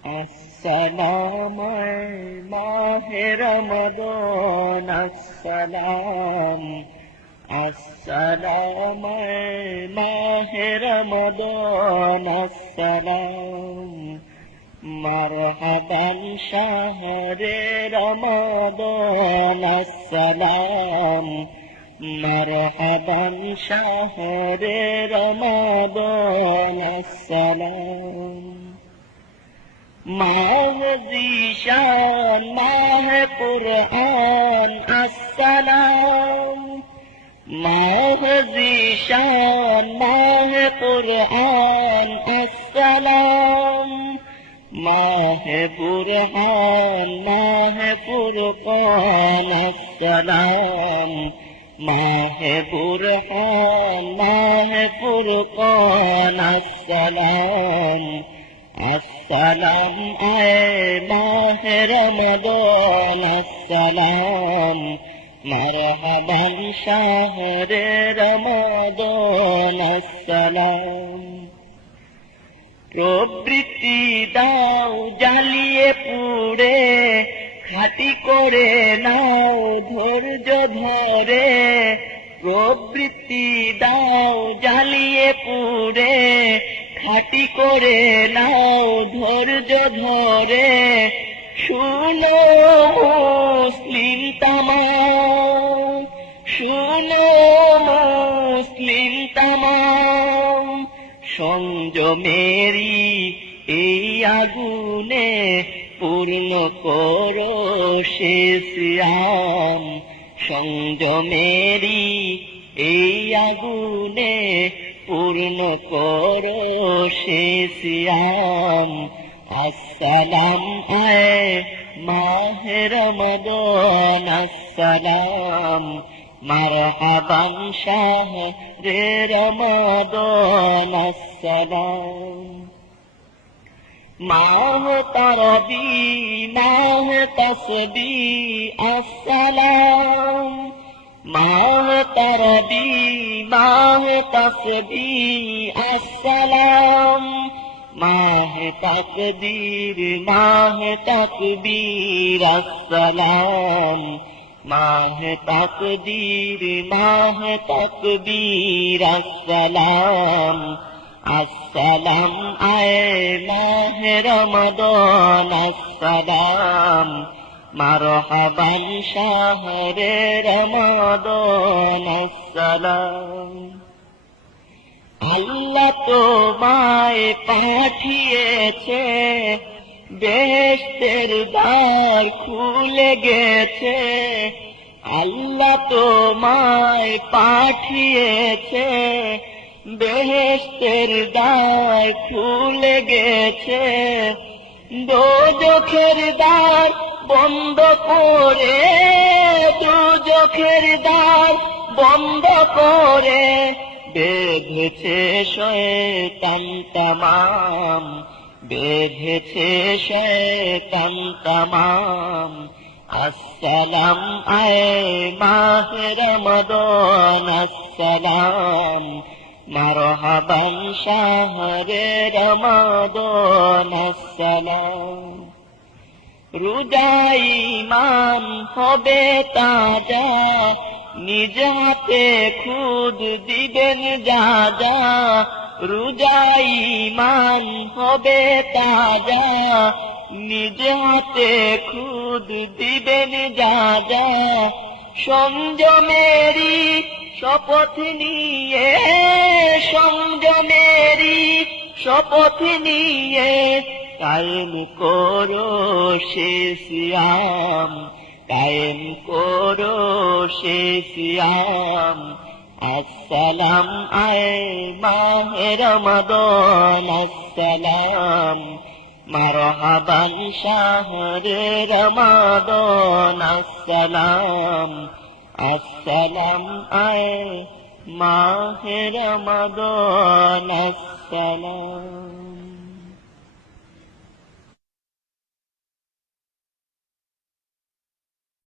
السلام ماہ رمضان السلام السلام ماہ رمضان السلام مرحبا شهر رمضان السلام مرحبا شهر رمضان السلام माह ज़ीशान माह कुरआन अस्सलाम माह ज़ीशान माह कुरआन अस्सलाम माह बुरहान माह फुरक़ान अस्सलाम माह बुरहान माह फुरक़ान अस्सलाम السلام اے ماہ رمضان السلام مرحبا شهر رمضان السلام প্রবৃত্তি দাও জ্বালিয়ে পুড়ে খাঁটি করে নাও ধৈর্য ধরে প্রবৃত্তি দাও জ্বালিয়ে পুড়ে খাঁটি করে নাও ধৈর্য ধরে শুনো মুসলিম তামাম শুনো মুসলিম তামাম সংযমেরই এই আগুনে পূর্ণ করো সে সিয়াম সংযমেরই এই আগুনে পূর্ণ করো সে সিয়াম আসসালাম আয়ে মাহ রমজান আসসালাম মারহাবান শাহরে রমজান আসসালাম মাহ তারাবি মাহ তাসবিহ আসসালাম মাহ তারাবি মাহ তাসবিহ আসসালাম মাহ তাকদীর মাহ তাকবীর আসসালাম মাহ তাকদীর মাহ তাকবীর আসসালাম আসসালাম আয়ে মাহ রমজান আসসালাম মারহাবান শাহরে রমজান আসসালাম আল্লাহ তোমায় পাঠিয়েছে বেহেশতের দ্বার খুলে গেছে আল্লাহ তোমায় পাঠিয়েছে বেহেশতের দ্বার খুলে গেছে দোজখের দ্বার বন্ধ করে দোজখের দ্বার বন্ধ করে বেঁধেছে শয়তান তামাম বেঁধেছে শয়তান তামাম আসসালাম আয়ে মাহ রমজান আসসালাম মারহাবান শাহরে রমজান আসসালাম রোজা ঈমান হবে তাজা নিজ হাতে খুদ দিবেন যা যা রোজা ঈমান হবে তাজা নিজ হাতে খুদ দিবেন যা যা সংযমেরই শপথ নিয়ে সংযমেরই শপথ নিয়ে কায়েম করো সে সিয়াম কায়েম করো সে সিয়াম আসসালাম আয়ে মাহ রমজান আসসালাম মারহাবান শাহরে রমজান আসসালাম আসসালাম আয়ে মাহ রমজান আসসালাম